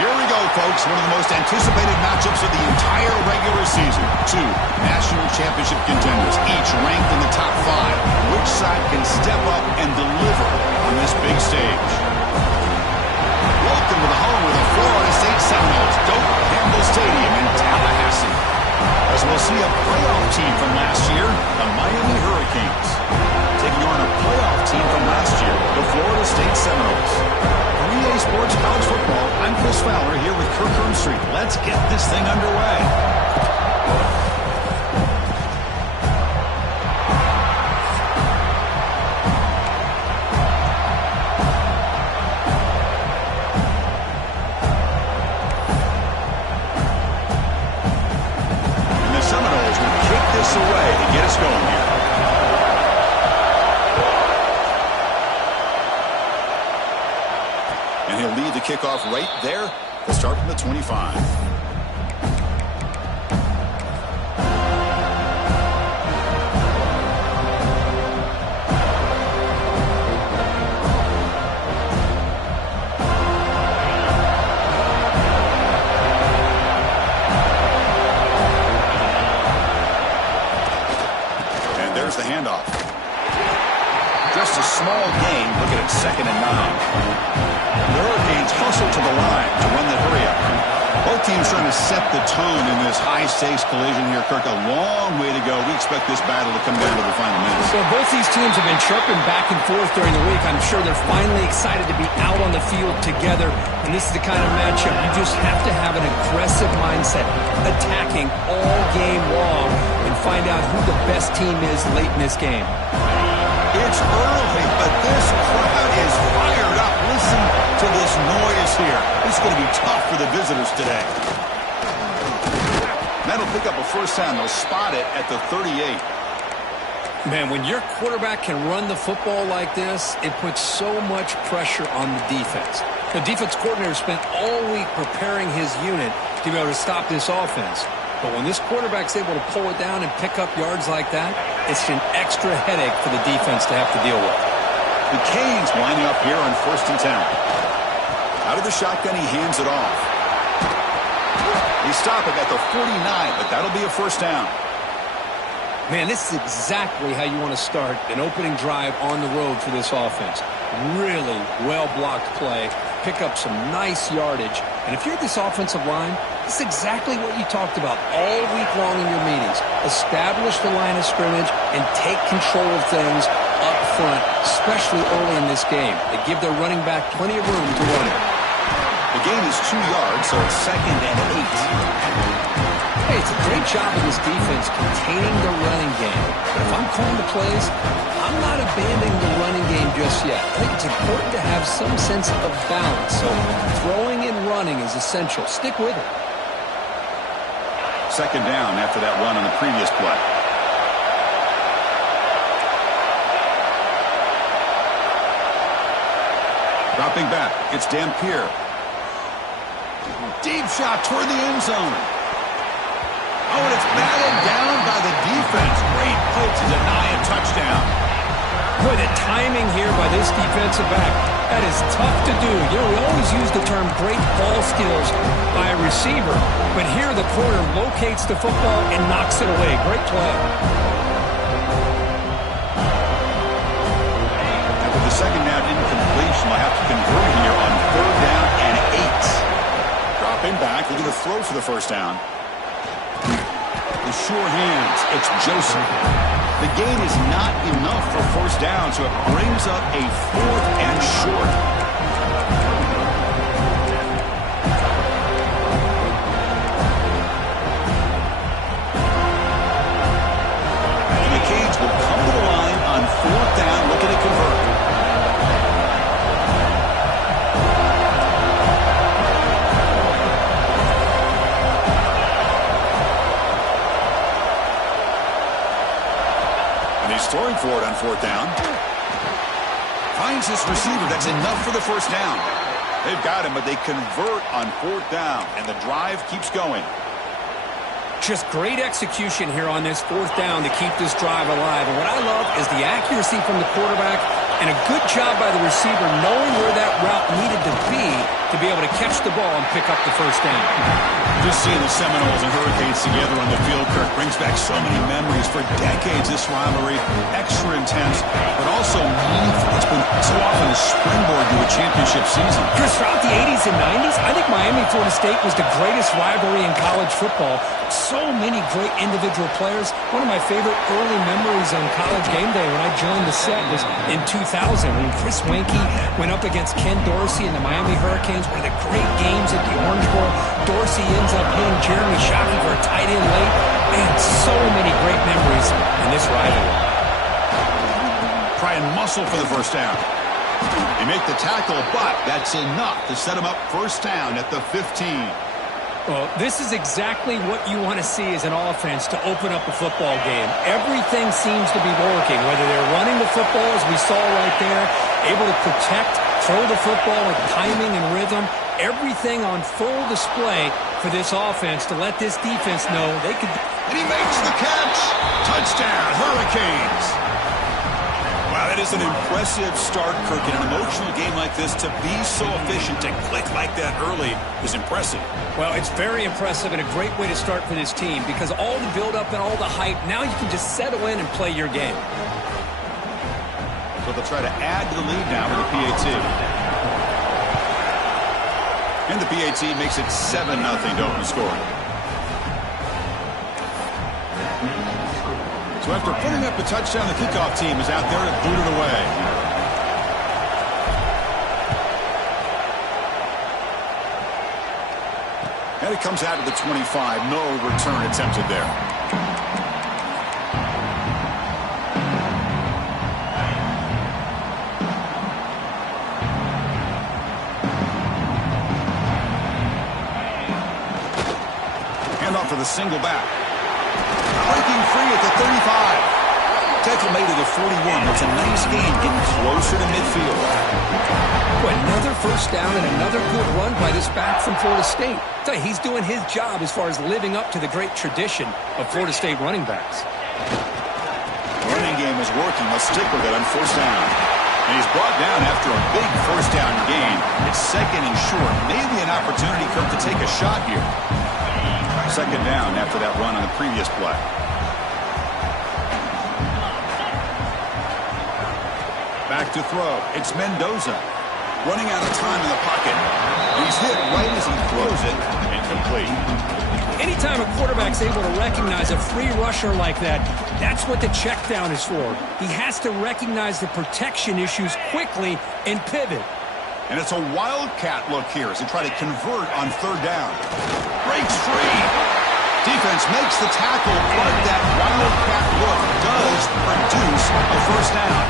Here we go, folks. One of the most anticipated matchups of the entire regular season. Two national championship contenders, each ranked in the top 5. Which side can step up and deliver on this big stage? Welcome to the home of the Florida State Seminoles, Doak Campbell Stadium in Tallahassee. As we'll see a playoff team from last year, the Miami Hurricanes, taking on a playoff team from last year, the Florida State Seminoles. For EA Sports College Football, I'm Chris Fowler here with Kirk Street. Let's get this thing underway. Away to get us going here. And he'll lead the kickoff right there to start from the 25. The handoff. Just a small gain. Look at it, 2nd and 9. The Hurricanes hustle to the line to run the hurry up. Both teams trying to set the tone in this high-stakes collision here, Kirk. A long way to go. We expect this battle to come down to the final minutes. So both these teams have been chirping back and forth during the week. I'm sure they're finally excited to be out on the field together. And this is the kind of matchup you just have to have an aggressive mindset, attacking all game long, and find out who the best team is late in this game. It's early, but this crowd is fired up. Listen to this noise here. This is going to be tough for the visitors today. That'll pick up a first down. They'll spot it at the 38. Man, when your quarterback can run the football like this, it puts so much pressure on the defense. The defense coordinator spent all week preparing his unit to be able to stop this offense. But when this quarterback's able to pull it down and pick up yards like that, it's an extra headache for the defense to have to deal with. The Canes lining up here on 1st and 10. Out of the shotgun, he hands it off. They stop it at the 49, but that'll be a first down. Man, this is exactly how you want to start an opening drive on the road for this offense. Really well-blocked play, pick up some nice yardage. And if you're this offensive line, this is exactly what you talked about all week long in your meetings. Establish the line of scrimmage and take control of things up front, especially early in this game. They give their running back plenty of room to run it. The gain is 2 yards, so it's 2nd and 8. Hey, it's a great job of this defense containing the running game. But if I'm calling the plays, I'm not abandoning the running game just yet. I think it's important to have some sense of balance. So throwing and running is essential. Stick with it. 2nd down after that run on the previous play. Dropping back, it's Dampier. Deep shot toward the end zone. Oh, and it's batted down by the defense. Great play to deny a touchdown. Boy, the timing here by this defensive back, that is tough to do. You know, we always use the term great ball skills by a receiver, but here the corner locates the football and knocks it away. Great play. And with the 2nd down incompletion, they'll have to convert here on 3rd down and 8. Dropping back, looking to throw for the first down. The sure hands, it's Joseph. The gain is not enough for first down, so it brings up a 4th and short. And the Canes will come to the line on 4th down, looking to convert. Throwing for it on 4th down. Finds his receiver. That's enough for the first down. They've got him, but they convert on 4th down, and the drive keeps going. Just great execution here on this 4th down to keep this drive alive. And what I love is the accuracy from the quarterback And a good job by the receiver knowing where that route needed to be able to catch the ball and pick up the first down. Just seeing the Seminoles and Hurricanes together on the field, Kirk, brings back so many memories. For decades, this rivalry, extra intense, but also meaningful. It's been so often a springboard to a championship season. Chris, throughout the 80s and 90s, I think Miami-Florida State was the greatest rivalry in college football. So many great individual players. One of my favorite early memories on College Game Day when I joined the set was in 2000 when Chris Weinke went up against Ken Dorsey and the Miami Hurricanes. One of the great games at the Orange Bowl. Dorsey ends up hitting Jeremy Shockey for a tight end late. Man, so many great memories in this rivalry. Try and muscle for the first down. They make the tackle, but that's enough to set them up first down at the 15. Well, this is exactly what you want to see as an offense to open up a football game. Everything seems to be working, whether they're running the football, as we saw right there, able to protect, throw the football with timing and rhythm. Everything on full display for this offense to let this defense know they could. And he makes the catch. Touchdown, Hurricanes. Wow, that is an impressive start, Kirk. In an emotional game like this, to be so efficient, to click like that early is impressive. Well, it's very impressive and a great way to start for this team because all the build-up and all the hype, now you can just settle in and play your game. So they'll try to add to the lead now with the PAT. And the PAT makes it 7-0 to open scoring. So after putting up a touchdown, the kickoff team is out there to boot it away. And it comes out to the 25. No return attempted there. Handoff for the single back. Breaking free at the 35. Tackle made at the 41. That's a nice gain, getting closer to midfield. Another first down and another good run by this back from Florida State. I tell you, he's doing his job as far as living up to the great tradition of Florida State running backs. Running game is working. Let's stick with it on first down. And he's brought down after a big first down gain. It's second and short. Maybe an opportunity, Kirk, to take a shot here. Second down after that run on the previous play. Back to throw. It's Mendoza. Running out of time in the pocket. And he's hit right as he throws it. Incomplete. Anytime a quarterback's able to recognize a free rusher like that, that's what the check down is for. He has to recognize the protection issues quickly and pivot. And it's a wildcat look here as they try to convert on third down. Breaks free. Defense makes the tackle, but that wildcat look does produce a first down.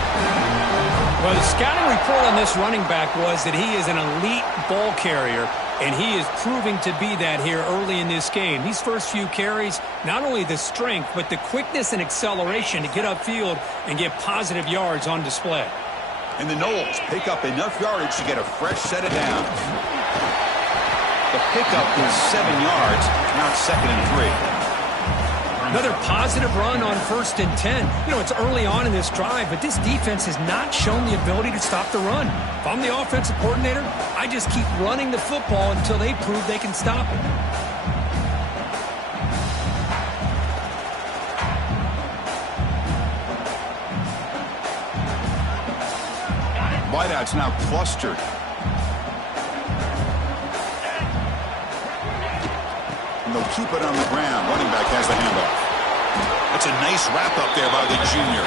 Well, the scouting report on this running back was that he is an elite ball carrier, and he is proving to be that here early in this game. These first few carries, not only the strength, but the quickness and acceleration to get upfield and get positive yards on display. And the Noles pick up enough yardage to get a fresh set of downs. The pickup is 7 yards. Now it's 2nd and 3. Another positive run on 1st and 10. You know, it's early on in this drive, but this defense has not shown the ability to stop the run. If I'm the offensive coordinator, I just keep running the football until they prove they can stop it. Wideouts now clustered. And they'll keep it on the ground. Running back has the handoff. That's a nice wrap-up there by the junior.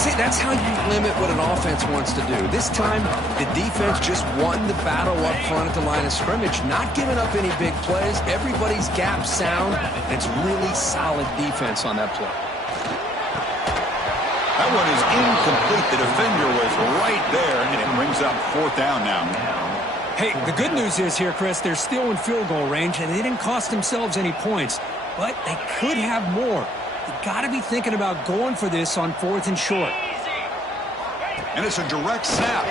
See, that's how you limit what an offense wants to do. This time, the defense just won the battle up front at the line of scrimmage, not giving up any big plays. Everybody's gap sound. It's really solid defense on that play. That one is incomplete. The defender was right there, and it brings up 4th down now. Hey, the good news is here, Chris, they're still in field goal range, and they didn't cost themselves any points, but they could have more. You got to be thinking about going for this on 4th and short. And it's a direct snap.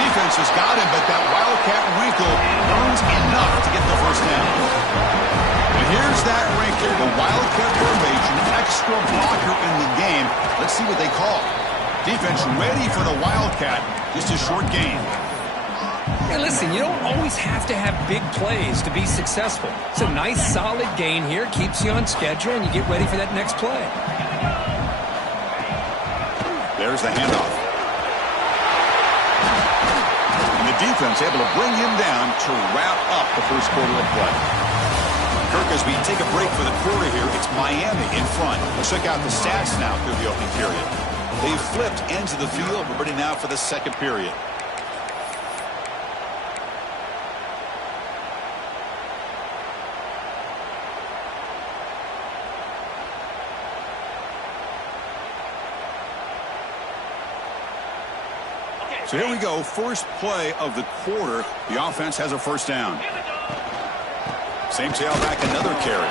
Defense has got him, but that wildcat wrinkle earns enough to get the first down. And here's that wrinkle, the wildcat formation, extra blocker in the game. Let's see what they call. Defense ready for the Wildcat. Just a short gain. Hey, listen, you don't always have to have big plays to be successful. It's a nice, solid gain here. Keeps you on schedule, and you get ready for that next play. There's the handoff. And the defense able to bring him down to wrap up the first quarter of play. Kirk, as we take a break for the quarter here, it's Miami in front. Let's check out the stats now through the opening period. They've flipped ends of the field. We're ready now for the second period. So here we go, first play of the quarter. The offense has a first down. Same tailback, another carry.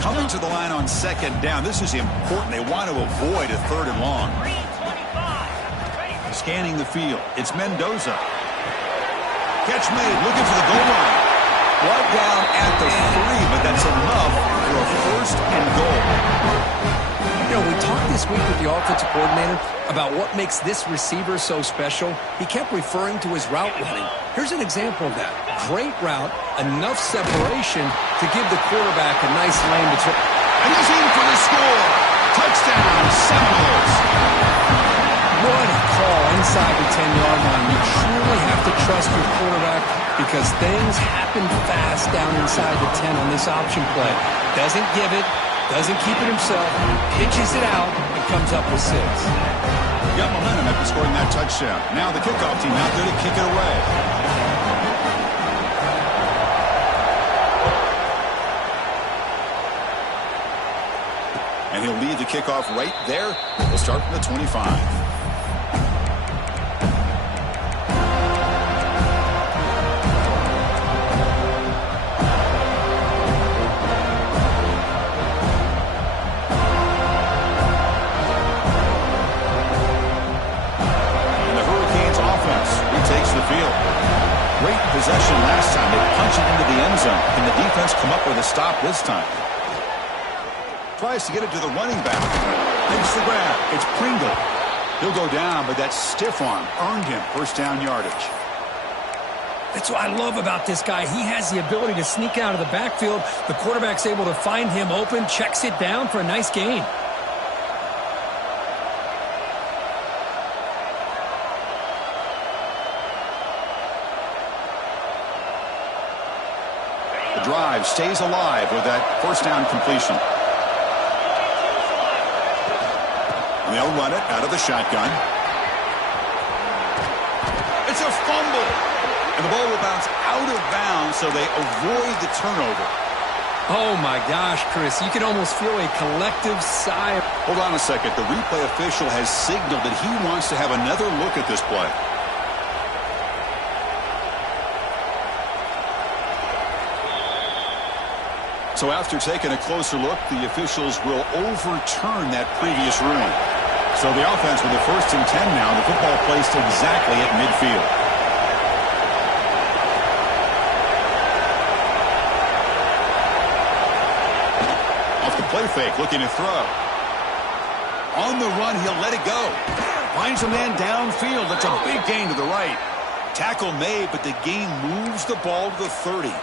Coming to the line on second down. This is important. They want to avoid a third and long. Scanning the field. It's Mendoza. Catch made. Looking for the goal line. Right down at the 3, but that's enough for a first and goal. You know, we talked this week with the offensive coordinator about what makes this receiver so special. He kept referring to his route running. Here's an example of that. Great route, enough separation to give the quarterback a nice lane to turn. And he's in for the score. Touchdown, Seminoles. What a call inside the 10-yard line. You truly have to trust your quarterback because things happen fast down inside the 10 on this option play. Doesn't give it, doesn't keep it himself, pitches it out, and comes up with 6. Got momentum after scoring that touchdown. Now the kickoff team out there to kick it away. And he'll lead the kickoff right there. We'll start from the 25. Great possession last time. They punch it into the end zone. Can the defense come up with a stop this time? Tries to get it to the running back. Makes the grab. It's Pringle. He'll go down, but that stiff arm earned him first down yardage. That's what I love about this guy. He has the ability to sneak out of the backfield. The quarterback's able to find him open, checks it down for a nice gain. Drive stays alive with that first down completion. And they'll run it out of the shotgun. It's a fumble. And the ball will bounce out of bounds, so they avoid the turnover. Oh, my gosh, Chris. You can almost feel a collective sigh. Hold on a second. The replay official has signaled that he wants to have another look at this play. So after taking a closer look, the officials will overturn that previous ruling. So the offense with the first and 10 now, the football placed exactly at midfield. Off the play fake, looking to throw. On the run, he'll let it go. Finds a man downfield. That's a big gain to the right. Tackle made, but the gain moves the ball to the 30.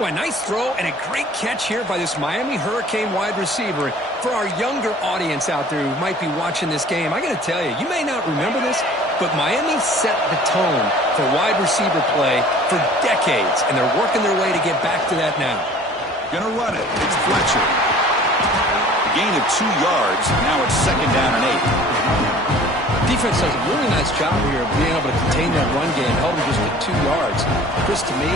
Boy, nice throw and a great catch here by this Miami Hurricane wide receiver. For our younger audience out there who might be watching this game, I got to tell you, you may not remember this, but Miami set the tone for wide receiver play for decades, and they're working their way to get back to that now. Gonna run it. It's Fletcher. A gain of 2 yards. Now it's second down and 8. Defense does a really nice job here of being able to contain that run game, held him just to 2 yards. Chris, to me,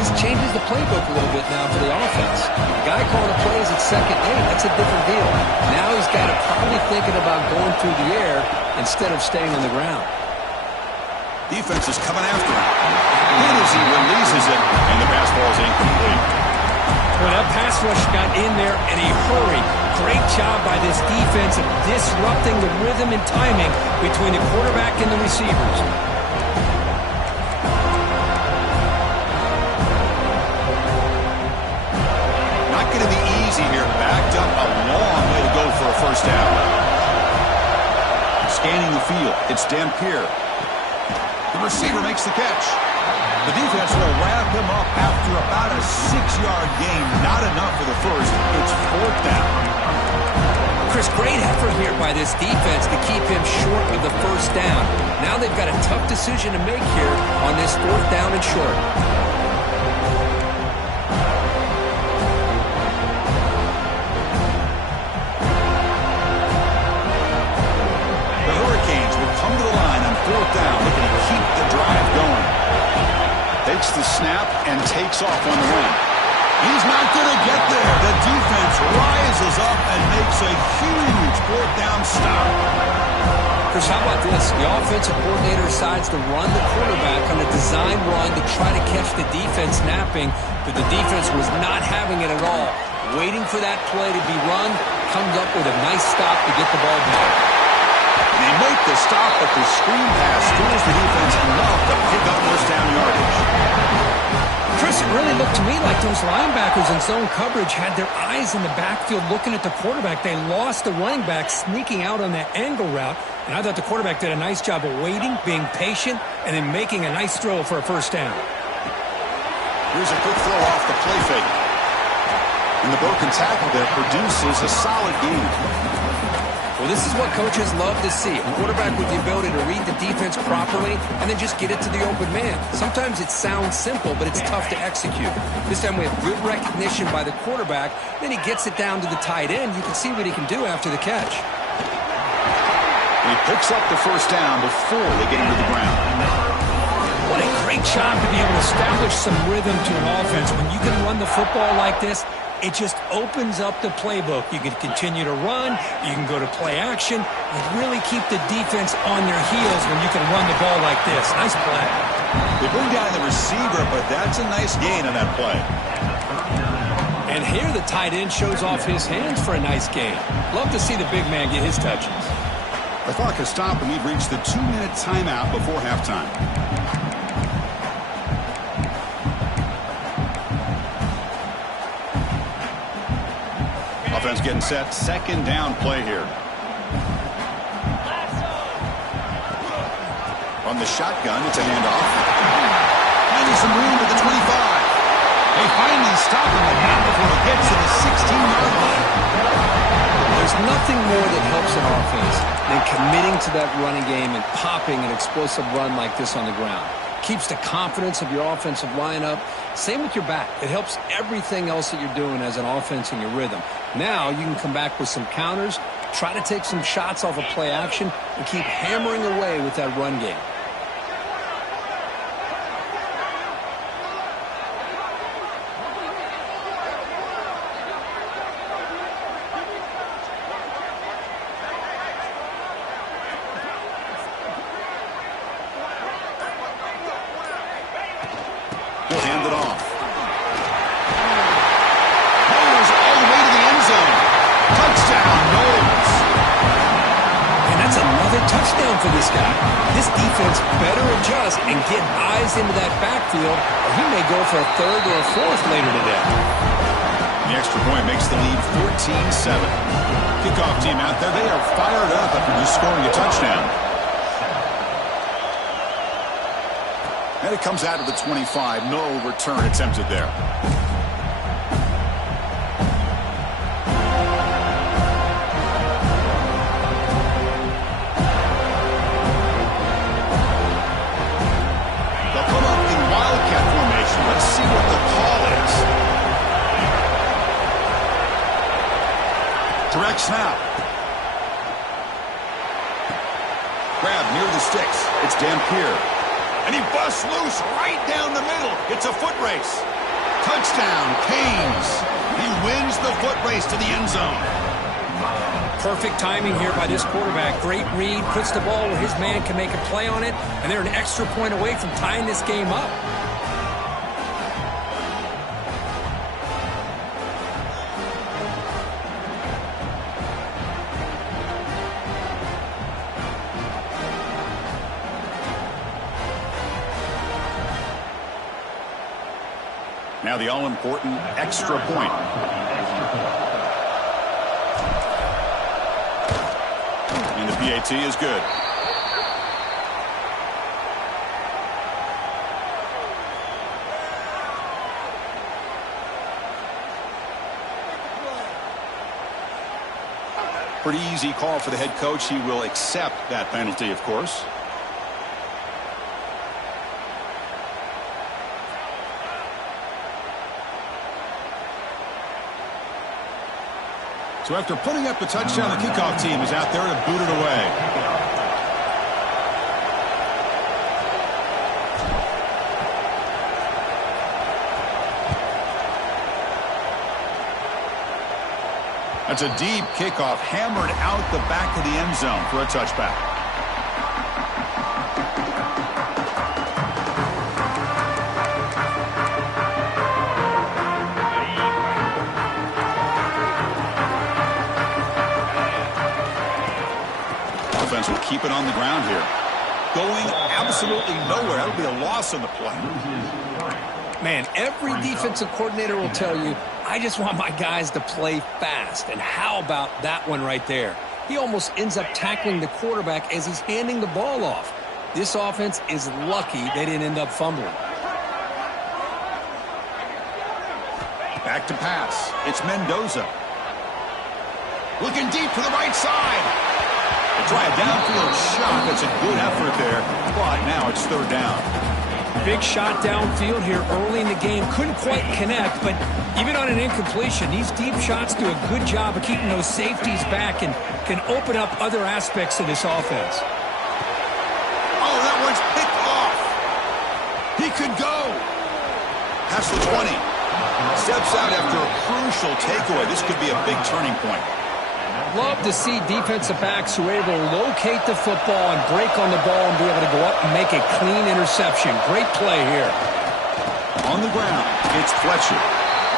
this changes the playbook a little bit now for the offense. The guy calling the plays at second and 8, that's a different deal. Now he's got to probably thinking about going through the air instead of staying on the ground. Defense is coming after him. Good as he releases it, and the pass ball is incomplete. Well, that pass rush got in there in a hurry. Great job by this defense of disrupting the rhythm and timing between the quarterback and the receivers. Not going to be easy here. Backed up a long way to go for a first down. Scanning the field, it's Dampier. The receiver makes the catch. The defense will wrap him up after about a 6-yard gain. Not enough for the first. It's fourth down. Chris, great effort here by this defense to keep him short of the first down. Now they've got a tough decision to make here on this fourth down and short. The Hurricanes will come to the line on fourth down, looking to keep the drive going. Takes the snap and takes off on the run. He's not going to get there. The defense rises up and makes a huge fourth down stop. Chris, how about this? The offensive coordinator decides to run the quarterback on a design run to try to catch the defense napping, but the defense was not having it at all. Waiting for that play to be run, comes up with a nice stop to get the ball back. They make the stop, but the screen pass fools the defense enough to pick up first down yardage. Chris, it really looked to me like those linebackers in zone coverage had their eyes in the backfield looking at the quarterback. They lost the running back sneaking out on that angle route, and I thought the quarterback did a nice job of waiting, being patient, and then making a nice throw for a first down. Here's a quick throw off the play fake. And the broken tackle there produces a solid gain. Well, this is what coaches love to see. A quarterback with the ability to read the defense properly and then just get it to the open man. Sometimes it sounds simple, but it's tough to execute. This time we have good recognition by the quarterback. Then he gets it down to the tight end. You can see what he can do after the catch. And he picks up the first down before they get him to the ground. What a great job to be able to establish some rhythm to an offense. When you can run the football like this, it just opens up the playbook. You can continue to run. You can go to play action. And really keep the defense on their heels when you can run the ball like this. Nice play. They bring down the receiver, but that's a nice gain on that play. And here the tight end shows off his hands for a nice gain. Love to see the big man get his touches. The clock has stopped, and we've reached the 2-minute timeout before halftime. Offense getting set. Second down play here. On the shotgun, it's a handoff. Finding some room at the 25. They finally stop him, but not before he gets to the 16-yard line. There's nothing more that helps an offense than committing to that running game and popping an explosive run like this on the ground. Keeps the confidence of your offensive lineup. Same with your back. It helps everything else that you're doing as an offense in your rhythm. Now you can come back with some counters, try to take some shots off of play action, and keep hammering away with that run game. He'll hand it off. Knowles all the way to the end zone. Touchdown, Knowles. And that's another touchdown for this guy. This defense better adjust and get eyes into that backfield, or he may go for a third or a fourth later today. The extra point makes the lead 14-7. Kickoff team out there, they are fired up after just scoring a touchdown. And it comes out of the 25. No return attempted there. They'll come up in Wildcat formation. Let's see what the call is. Direct snap. Grab near the sticks. It's Dampier. And he busts loose right down the middle. It's a foot race. Touchdown, Canes. He wins the foot race to the end zone. Perfect timing here by this quarterback. Great read, puts the ball where his man can make a play on it, and they're an extra point away from tying this game up. Now the all-important extra point. And the PAT is good. Pretty easy call for the head coach. He will accept that penalty, of course. So after putting up the touchdown, the kickoff team is out there to boot it away. That's a deep kickoff, hammered out the back of the end zone for a touchback. Offense will keep it on the ground here. Going absolutely nowhere. That'll be a loss on the play. Man, every defensive coordinator will tell you, I just want my guys to play fast. And how about that one right there? He almost ends up tackling the quarterback as he's handing the ball off. This offense is lucky they didn't end up fumbling. Back to pass. It's Mendoza. Looking deep to the right side. They try a downfield shot. That's a good effort there. But now it's third down. Big shot downfield here early in the game. Couldn't quite connect, but even on an incompletion, these deep shots do a good job of keeping those safeties back and can open up other aspects of this offense. Oh, that one's picked off. He could go. Past the 20. Steps out after a crucial takeaway. This could be a big turning point. Love to see defensive backs who are able to locate the football and break on the ball and be able to go up and make a clean interception. Great play here. On the ground, it's Fletcher.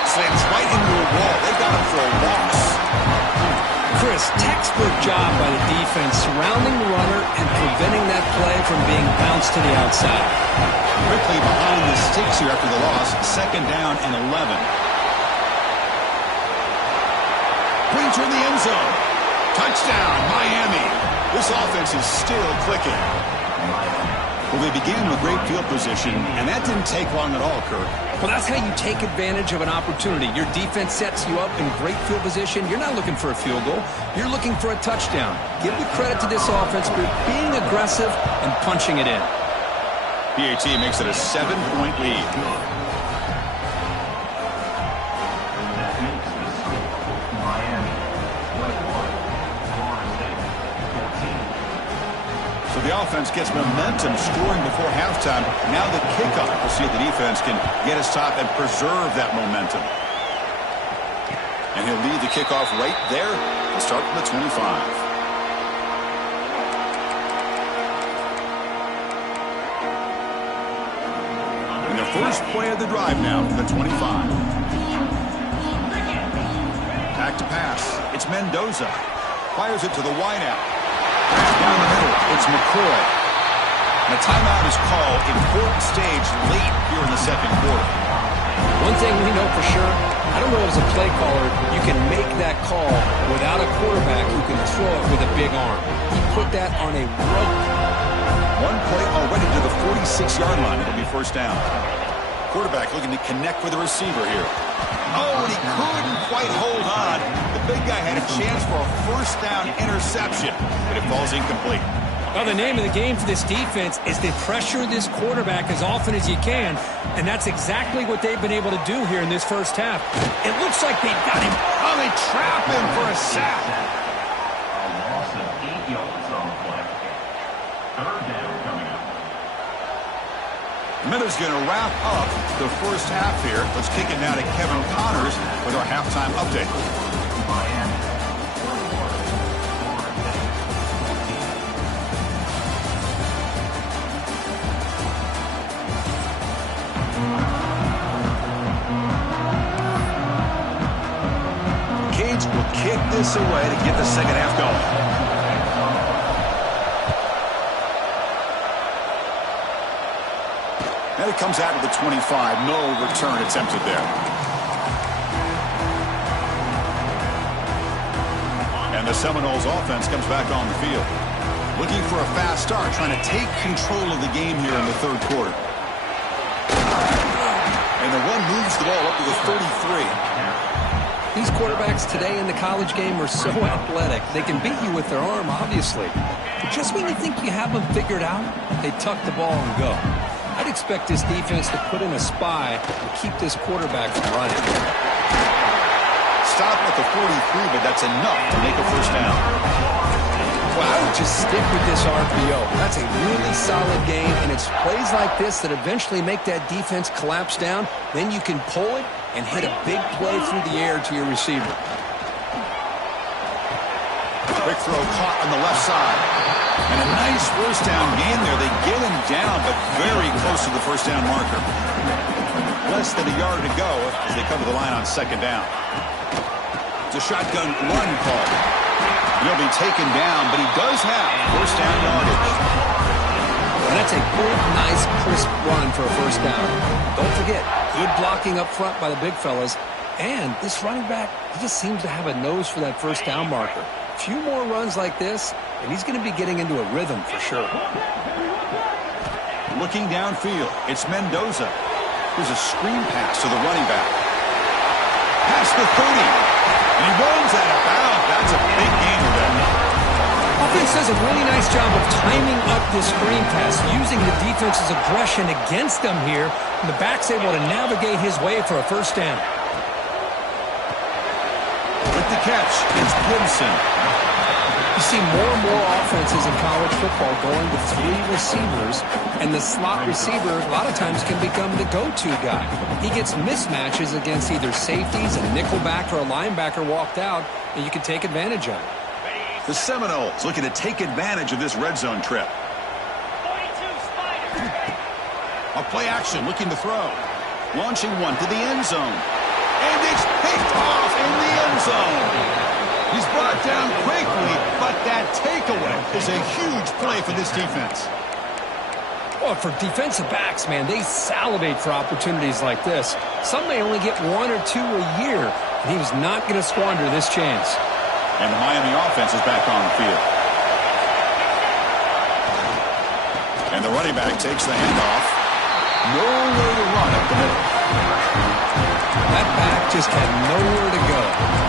Slams right into a wall. They got him for a loss. Chris, textbook job by the defense surrounding the runner and preventing that play from being bounced to the outside. Quickly behind the sticks here after the loss. Second down and 11. Brings her in the end zone. Touchdown, Miami. This offense is still clicking. Well, they began with great field position, and that didn't take long at all, Kirk. Well, that's how you take advantage of an opportunity. Your defense sets you up in great field position. You're not looking for a field goal. You're looking for a touchdown. Give the credit to this offense for being aggressive and punching it in. PAT makes it a 7-point lead. So the offense gets momentum scoring before halftime. Now the kickoff. We'll see if the defense can get his top and preserve that momentum. And he'll lead the kickoff right there and start from the 25. And the first play of the drive now for the 25. Back to pass. It's Mendoza. Fires it to the wideout. Pass down the middle. It's McCoy. And a timeout is called. Important stage late here in the second quarter. One thing we know for sure, I don't know as a play caller, you can make that call without a quarterback who can throw it with a big arm. He put that on a rope. One play already to the 46-yard line. It'll be first down. Quarterback looking to connect with the receiver here. Oh, and he couldn't quite hold on. The big guy had a chance for a first down interception, but it falls incomplete. Well, the name of the game for this defense is to pressure this quarterback as often as you can, and that's exactly what they've been able to do here in this first half. It looks like they got him. Oh, they trap him for a sack. A loss of 8 yards on the play. Third down coming up. Miller's going to wrap up the first half here. Let's kick it now to Kevin Connors with our halftime update. Miami. Cage will kick this away to get the second half going. And it comes out of the 25. No return attempted there. And the Seminoles offense comes back on the field. Looking for a fast start, trying to take control of the game here in the third quarter. And the run moves the ball up to the 33. These quarterbacks today in the college game are so athletic. They can beat you with their arm, obviously. But just when you think you have them figured out, they tuck the ball and go. I'd expect this defense to put in a spy and keep this quarterback from running. Stop at the 43, but that's enough to make a first down. Well, I would just stick with this RPO. That's a really solid game, and it's plays like this that eventually make that defense collapse down. Then you can pull it and hit a big play through the air to your receiver. Quick throw caught on the left side. And a nice first down gain there. They get him down, but very close to the first down marker. Less than a yard to go as they cover the line on second down. It's a shotgun run call. He'll be taken down, but he does have first down yardage. And that's a good, nice, crisp run for a first down. Don't forget, good blocking up front by the big fellas. And this running back, he just seems to have a nose for that first down marker. A few more runs like this, and he's going to be getting into a rhythm for sure. Looking downfield, it's Mendoza. Here's a screen pass to the running back. Past the 30. And he runs out of bounds. That's a big gain there. Offense does a really nice job of timing up this screen pass, using the defense's aggression against them here. And the back's able to navigate his way for a first down. With the catch, it's Gibson. You see more and more offenses in college football going to three receivers, and the slot receiver a lot of times can become the go-to guy. He gets mismatches against either safeties, a nickelback, or a linebacker walked out, and you can take advantage of it. The Seminoles looking to take advantage of this red zone trip. A play action looking to throw. Launching one to the end zone. And it's picked off in the end zone. He's brought down quickly, but that takeaway is a huge play for this defense. Well, for defensive backs, man, they salivate for opportunities like this. Some may only get one or two a year, and he was not going to squander this chance. And the Miami offense is back on the field. And the running back takes the handoff. Nowhere to run up the middle. That back just had nowhere to go.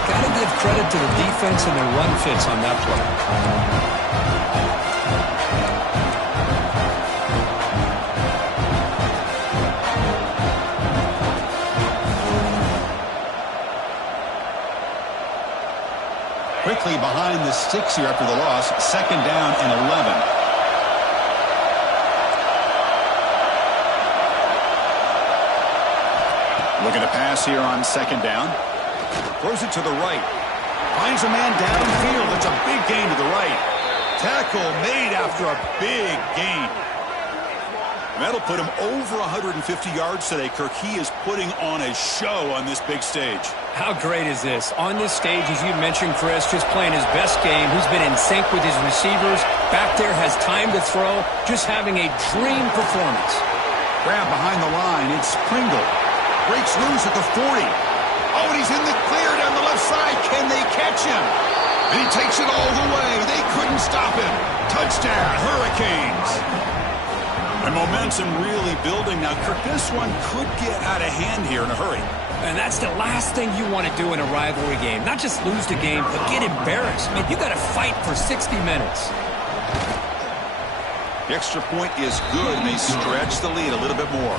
Got to give credit to the defense and their run fits on that play. Quickly behind the sticks here after the loss. Second down and 11. Looking to pass here on second down. Throws it to the right. Finds a man downfield. It's a big gain to the right. Tackle made after a big gain. That'll put him over 150 yards today, Kirk. He is putting on a show on this big stage. How great is this? On this stage, as you mentioned, Chris, just playing his best game. He's been in sync with his receivers. Back there has time to throw. Just having a dream performance. Grab behind the line. It's Pringle. Breaks loose at the 40. Oh, and he's in the clear down the left side. Can they catch him? And he takes it all the way. They couldn't stop him. Touchdown, Hurricanes. And momentum really building. Now, Kirk, this one could get out of hand here in a hurry. And that's the last thing you want to do in a rivalry game. Not just lose the game, but get embarrassed. I mean, you got to fight for 60 minutes. The extra point is good, and they stretch the lead a little bit more.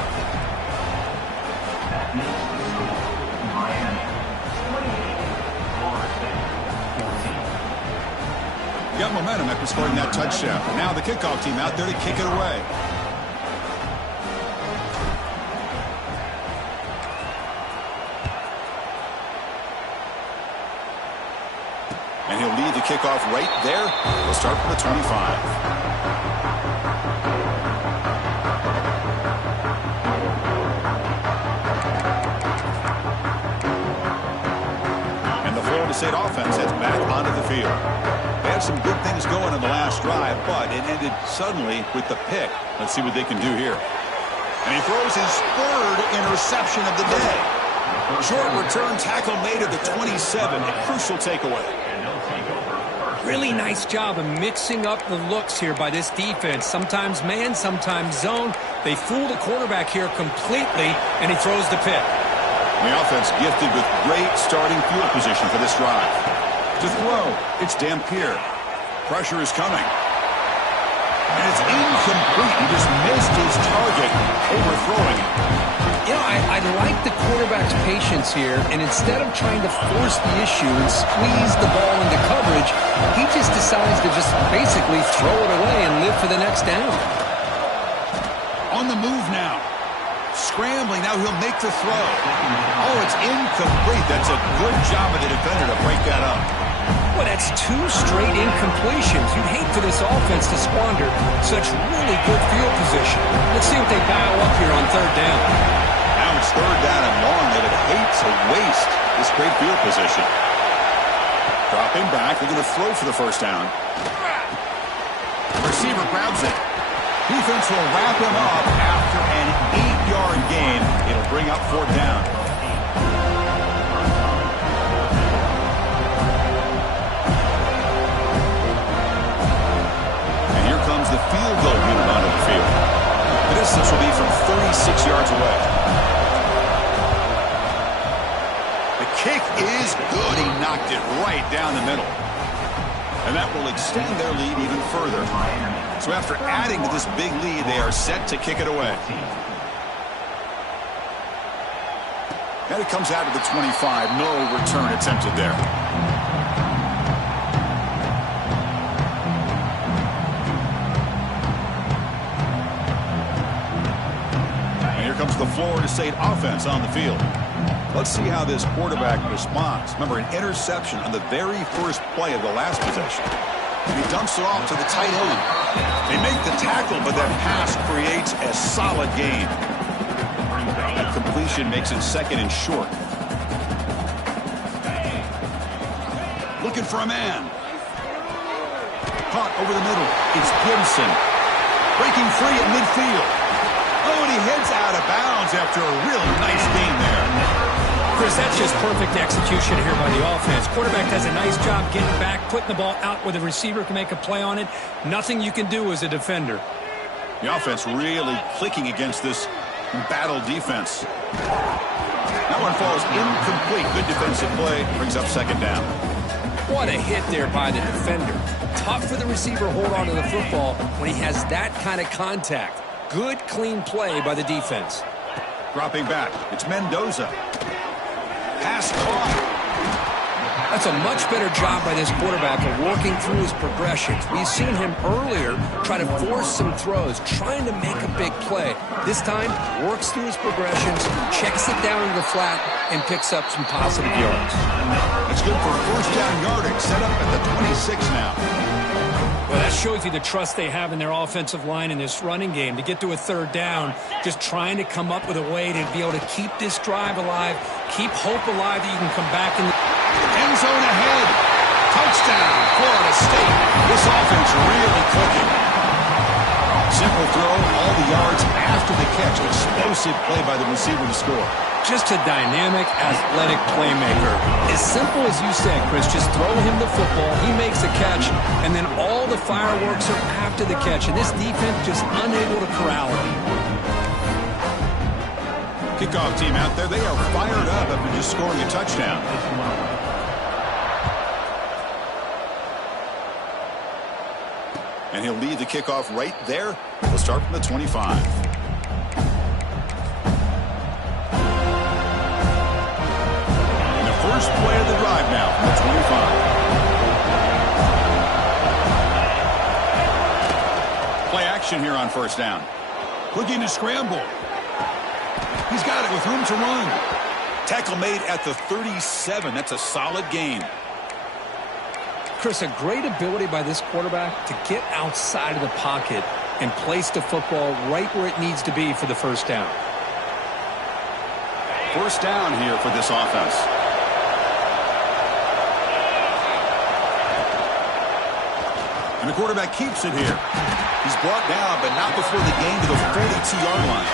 Got momentum after scoring that touchdown. Now the kickoff team out there to kick it away. And he'll lead the kickoff right there. We'll start from the 25. And the Florida State offense heads back onto the field. They had some good things going in the last drive, but it ended suddenly with the pick. Let's see what they can do here. And he throws his third interception of the day. Short return tackle made at the 27. A crucial takeaway. Really nice job of mixing up the looks here by this defense. Sometimes man, sometimes zone. They fool the quarterback here completely, and he throws the pick. The offense gifted with great starting field position for this drive. To throw, it's Dampier. Pressure is coming. And it's incomplete. He just missed his target, overthrowing it. You know, I like the quarterback's patience here, and instead of trying to force the issue and squeeze the ball into coverage, he just decides to just basically throw it away and live for the next down. On the move now. Scrambling, now he'll make the throw. Oh, it's incomplete. That's a good job of the defender to break that up. Well, that's 2 straight incompletions. You'd hate for this offense to squander such really good field position. Let's see what they dial up here on third down. Now it's third down and long. They would hate to waste this great field position. Dropping back. They're going to throw for the first down. Receiver grabs it. Defense will wrap him up after an 8-yard gain. It'll bring up fourth down. And here comes the field goal unit onto the field. The distance will be from 36 yards away. The kick is good. He knocked it right down the middle. And that will extend their lead even further. So after adding to this big lead, they are set to kick it away. And it comes out to the 25. No return attempted there. And here comes the Florida State offense on the field. Let's see how this quarterback responds. Remember, an interception on the very first play of the last possession. And he dumps it off to the tight end. They make the tackle, but that pass creates a solid gain. That completion makes it second and short. Looking for a man. Caught over the middle. It's Gibson. Breaking free at midfield. Oh, and he heads out of bounds after a really nice gain there. Chris, that's just perfect execution here by the offense. Quarterback does a nice job getting back, putting the ball out where the receiver can make a play on it. Nothing you can do as a defender. The offense really clicking against this battle defense. That one falls incomplete. Good defensive play. Brings up second down. What a hit there by the defender. Tough for the receiver to hold on to the football when he has that kind of contact. Good, clean play by the defense. Dropping back. It's Mendoza. Pass caught. That's a much better job by this quarterback of working through his progressions. We've seen him earlier try to force some throws, trying to make a big play. This time, works through his progressions, checks it down into the flat, and picks up some positive yards. It's good for first down yardage. Set up at the 26 now. Well, that shows you the trust they have in their offensive line in this running game. To get to a third down, just trying to come up with a way to be able to keep this drive alive, keep hope alive that you can come back in the end zone ahead. Touchdown, Florida State. This offense really clicking. Simple throw, all the yards after the catch. Explosive play by the receiver to score. Just a dynamic, athletic playmaker. As simple as you said, Chris, just throw him the football, he makes a catch, and then all the fireworks are after the catch, and this defense just unable to corral him. Kickoff team out there, they are fired up after just scoring a touchdown. And he'll lead the kickoff right there. We'll start from the 25. First play of the drive now from the 25. Play action here on first down. Looking to scramble. He's got it with room to run. Tackle made at the 37. That's a solid gain. Chris, a great ability by this quarterback to get outside of the pocket and place the football right where it needs to be for the first down. First down here for this offense. And the quarterback keeps it here. He's brought down, but not before the gain to the 42-yard line.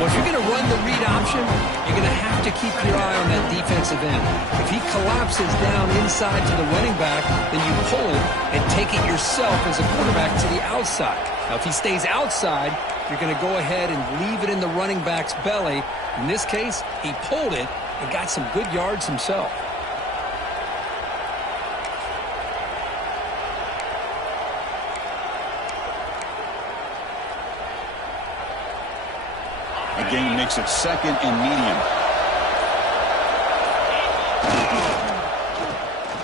Well, if you're going to run the read option, you're going to have to keep your eye on that defensive end. If he collapses down inside to the running back, then you pull it and take it yourself as a quarterback to the outside. Now, if he stays outside, you're going to go ahead and leave it in the running back's belly. In this case, he pulled it and got some good yards himself. The gain makes it second and medium.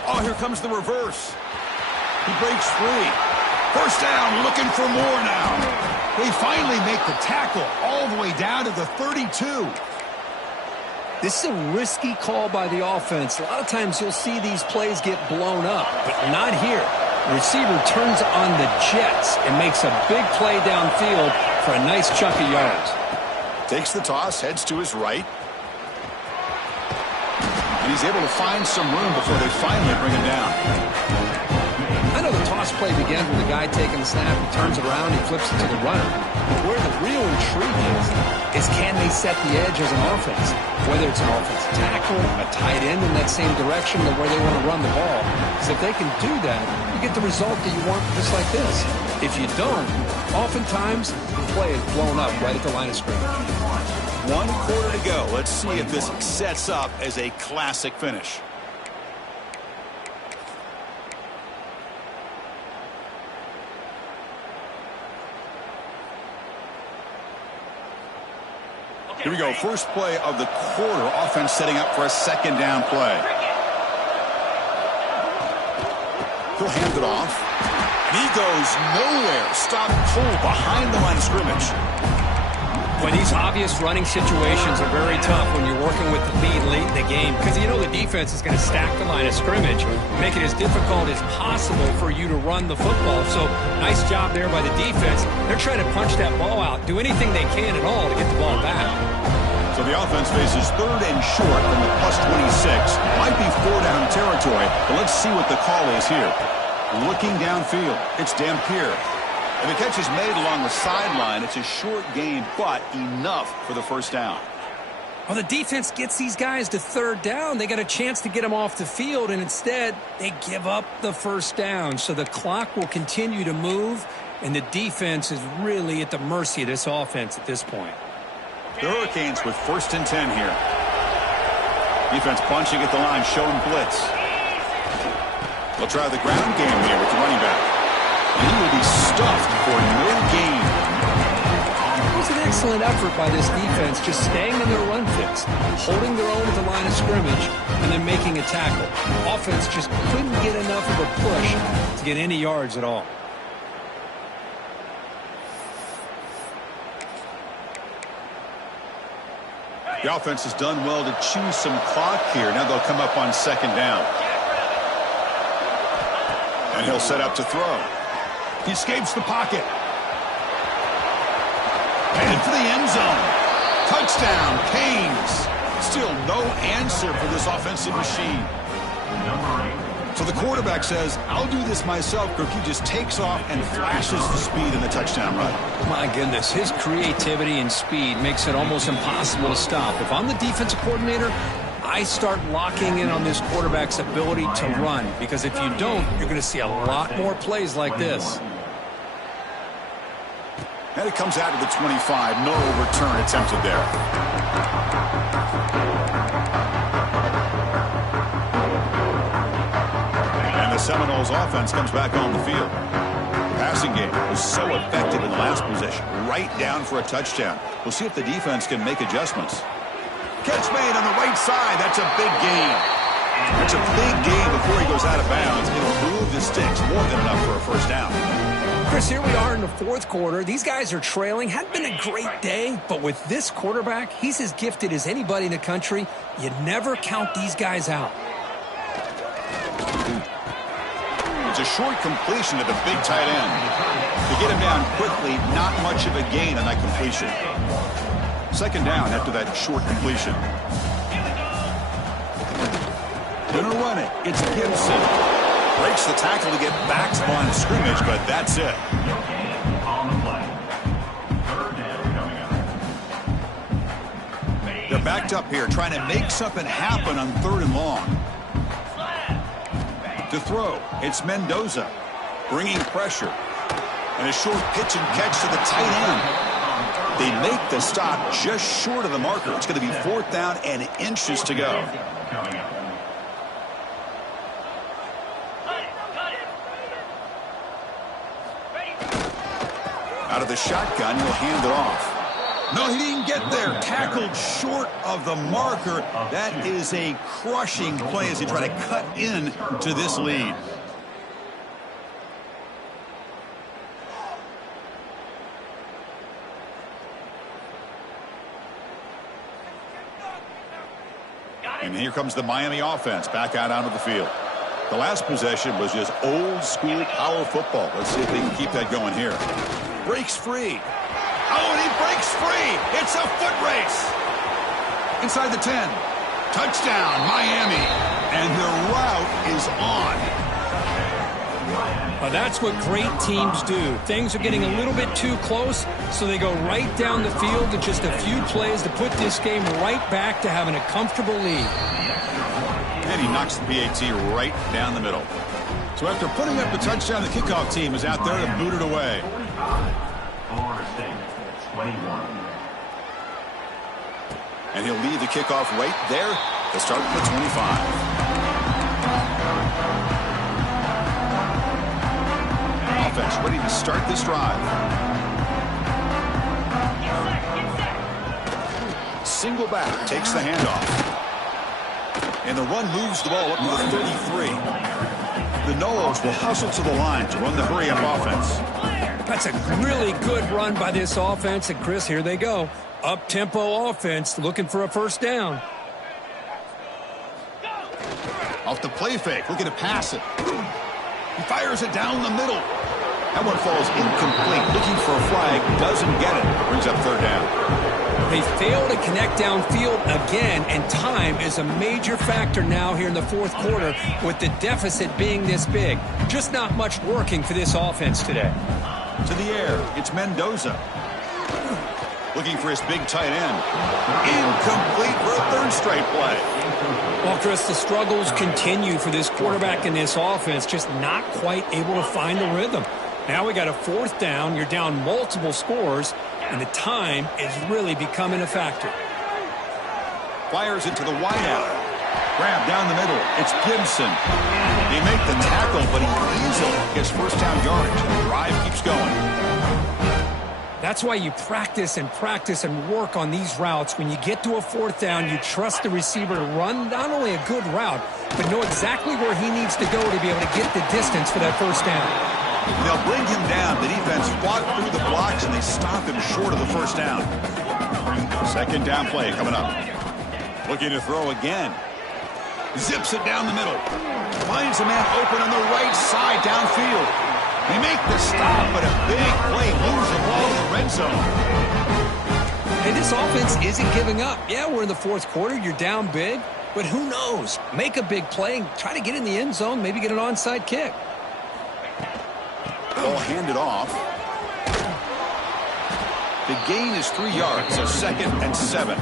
Oh, here comes the reverse. He breaks free. First down, looking for more now. They finally make the tackle all the way down to the 32. This is a risky call by the offense. A lot of times you'll see these plays get blown up, but not here. The receiver turns on the jets and makes a big play downfield for a nice chunk of yards. Takes the toss, heads to his right. And he's able to find some room before they finally bring him down. I know the toss play begins with the guy taking the snap. He turns it around, he flips it to the runner. But where the real intrigue is can they set the edge as an offense? Whether it's an offensive tackle, a tight end in that same direction, or where they want to run the ball. Because if they can do that, you get the result that you want just like this. If you don't, oftentimes the play is blown up right at the line of scrimmage. 1 quarter to go. Let's see if this sets up as a classic finish. Here we go. First play of the quarter. Offense setting up for a second down play. He'll hand it off. And he goes nowhere. Stop pull behind the line of scrimmage. Well, these obvious running situations are very tough when you're working with the lead late in the game because you know the defense is going to stack the line of scrimmage, make it as difficult as possible for you to run the football. So nice job there by the defense. They're trying to punch that ball out, do anything they can at all to get the ball back. So the offense faces third and short from the plus 26. Might be 4-down territory, but let's see what the call is here. Looking downfield, it's Dampier. And the catch is made along the sideline. It's a short gain, but enough for the first down. Well, the defense gets these guys to third down. They got a chance to get them off the field, and instead they give up the first down. So the clock will continue to move, and the defense is really at the mercy of this offense at this point. The Hurricanes with 1st and 10 here. Defense punching at the line, showing blitz. They'll try the ground game here with the running back. And he will be stuffed for no gain. It was an excellent effort by this defense, just staying in their run fix, holding their own at the line of scrimmage, and then making a tackle. Offense just couldn't get enough of a push to get any yards at all. The offense has done well to chew some clock here. Now they'll come up on second down. And he'll set up to throw. He escapes the pocket. Headed for the end zone. Touchdown, Canes. Still no answer for this offensive machine. So the quarterback says, I'll do this myself. He just takes off and flashes the speed in the touchdown run. My goodness, his creativity and speed makes it almost impossible to stop. If I'm the defensive coordinator, I start locking in on this quarterback's ability to run, because if you don't, you're going to see a lot more plays like this. And it comes out to the 25. No return attempted there. And the Seminoles offense comes back on the field. The passing game was so effective in the last possession, right down for a touchdown. We'll see if the defense can make adjustments. Catch made on the right side. That's a big gain. That's a big gain before he goes out of bounds. It'll move the sticks, more than enough for a first down. Chris, here we are in the fourth quarter. These guys are trailing. Hadn't been a great day, but with this quarterback, he's as gifted as anybody in the country. You never count these guys out. It's a short completion to the big tight end. To get him down quickly, not much of a gain on that completion. Second down after that short completion. Gonna run it. It's Gibson. Breaks the tackle to get back to the line of scrimmage, but that's it. On the play. 3rd down coming up. backed up here, trying to make something happen on 3rd and long. To throw, it's Mendoza, bringing pressure. And a short pitch and catch to the tight end. They make the stop just short of the marker. It's going to be 4th down and inches to go. Out of the shotgun, he'll hand it off. No, he didn't get there. Tackled short of the marker. That is a crushing play as he try to cut in to this lead. And here comes the Miami offense back out onto the field. The last possession was just old school power football. Let's see if they can keep that going here. Breaks free. Oh, and he breaks free. It's a foot race. Inside the 10. Touchdown, Miami. And the route is on. That's what great teams do. Things are getting a little bit too close, so they go right down the field in just a few plays to put this game right back to having a comfortable lead. And he knocks the PAT right down the middle. So after putting up the touchdown, the kickoff team is out there to boot it away. And he'll lead the kickoff right there to start at the 25. Offense ready to start this drive. Single back takes the handoff. And the run moves the ball up to the 33. The Noles will hustle to the line to run the hurry-up offense. That's a really good run by this offense. And, Chris, here they go. Up-tempo offense looking for a 1st down. Off the play fake, looking to pass it. He fires it down the middle. That one falls incomplete. Looking for a flag, doesn't get it. Brings up 3rd down. They fail to connect downfield again, and time is a major factor now here in the 4th quarter with the deficit being this big. Just not much working for this offense today. To the air, it's Mendoza. Looking for his big tight end. Incomplete for a 3rd straight play. Well, Chris, the struggles continue for this quarterback in this offense, just not quite able to find the rhythm. Now we got a 4th down. You're down multiple scores, and the time is really becoming a factor. Fires it to the wideout. Grab down the middle. It's Gibson. They make the tackle, but he easily gets 1st down yardage. The drive keeps going. That's why you practice and work on these routes. When you get to a 4th down, you trust the receiver to run not only a good route, but know exactly where he needs to go to be able to get the distance for that 1st down. They'll bring him down. The defense fought through the blocks, and they stop him short of the 1st down. 2nd down play coming up. Looking to throw again. Zips it down the middle. Finds a man open on the right side downfield. They make the stop, but a big play moves the ball to the red zone. Hey, this offense isn't giving up. Yeah, we're in the 4th quarter. You're down big, but who knows? Make a big play and try to get in the end zone, maybe get an onside kick. Ball handed off. The gain is 3 yards, so 2nd and 7.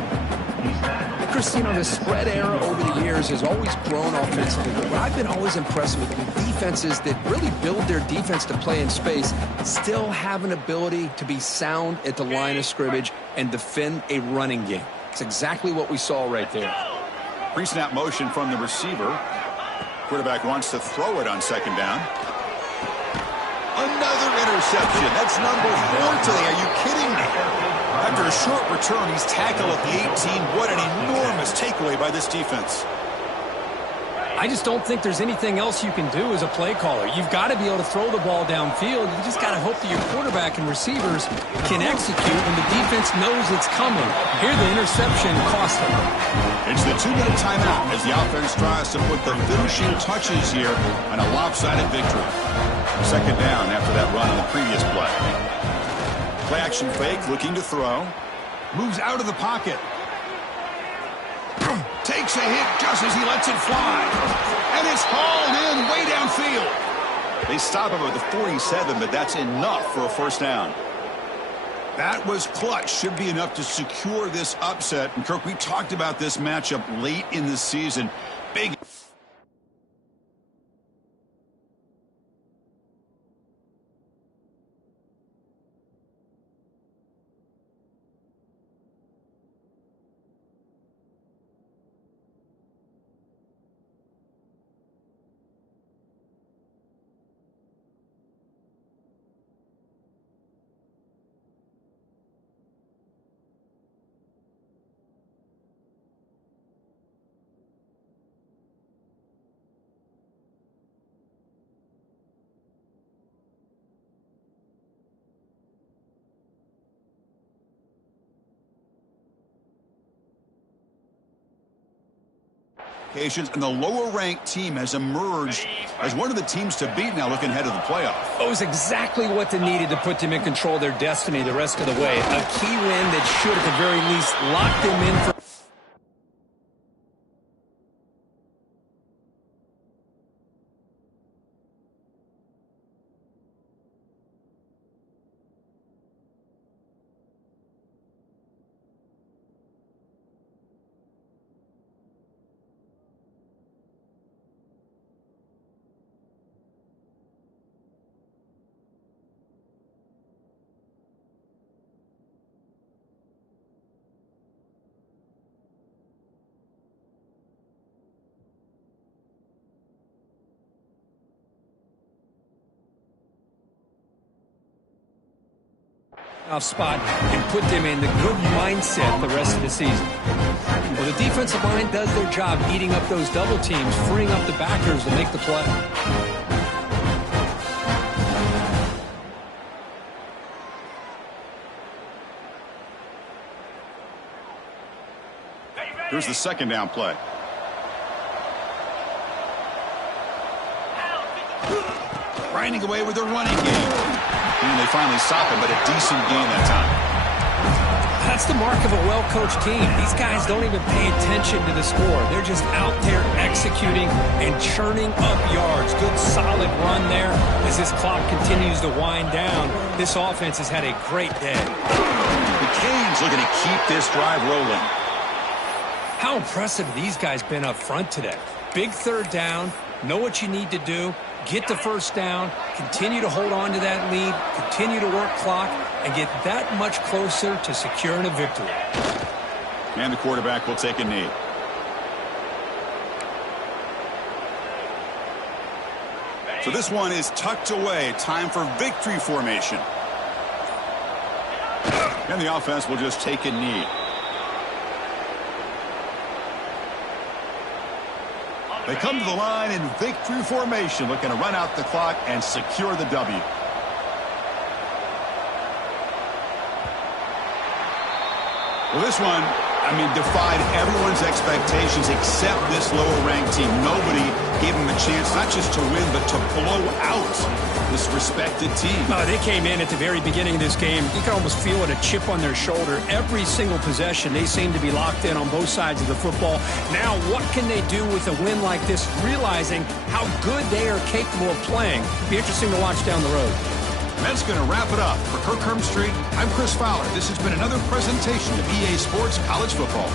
Christine, the spread era over the years has always grown offensively, but what I've been always impressed with defenses that really build their defense to play in space still have an ability to be sound at the line of scrimmage and defend a running game. It's exactly what we saw right there. Pre-snap motion from the receiver. Quarterback wants to throw it on 2nd down. Another interception. That's number 4 today. Are you kidding me? After a short return, he's tackled at the 18. What an enormous takeaway by this defense. I just don't think there's anything else you can do as a play caller. You've got to be able to throw the ball downfield. You just got to hope that your quarterback and receivers can execute when the defense knows it's coming. Here, the interception cost them. It's the 2-minute timeout as the offense tries to put the finishing touches here on a lopsided victory. 2nd down after that run on the previous play. Play action fake, looking to throw. Moves out of the pocket. Takes a hit just as he lets it fly. And it's hauled in way downfield. They stop him at the 47, but that's enough for a 1st down. That was clutch. Should be enough to secure this upset. And Kirk, we talked about this matchup late in the season. Big. And the lower-ranked team has emerged as one of the teams to beat now looking ahead of the playoff. It was exactly what they needed to put them in control of their destiny the rest of the way. A key win that should, at the very least, lock them in for... spot and put them in the good mindset the rest of the season. Well, the defensive line does their job eating up those double teams, freeing up the backers to make the play. Here's the second down play. Grinding away with their running game. And they finally stop him, but a decent gain that time. That's the mark of a well-coached team. These guys don't even pay attention to the score. They're just out there executing and churning up yards. Good, solid run there. As this clock continues to wind down, this offense has had a great day. The Canes looking to keep this drive rolling. How impressive have these guys been up front today? Big third down, know what you need to do, get the first down, continue to hold on to that lead, continue to work clock, and get that much closer to securing a victory. And the quarterback will take a knee. So this one is tucked away. Time for victory formation. And the offense will just take a knee. They come to the line in victory formation, looking to run out the clock and secure the W. Well, this one, defied everyone's expectations except this lower-ranked team. Nobody gave them a chance not just to win, but to blow out this respected team. They came in at the very beginning of this game. You can almost feel it, a chip on their shoulder. Every single possession, they seem to be locked in on both sides of the football. Now, what can they do with a win like this, realizing how good they are capable of playing? Be interesting to watch down the road. That's going to wrap it up. For Kirk Street, I'm Chris Fowler. This has been another presentation of EA Sports College Football.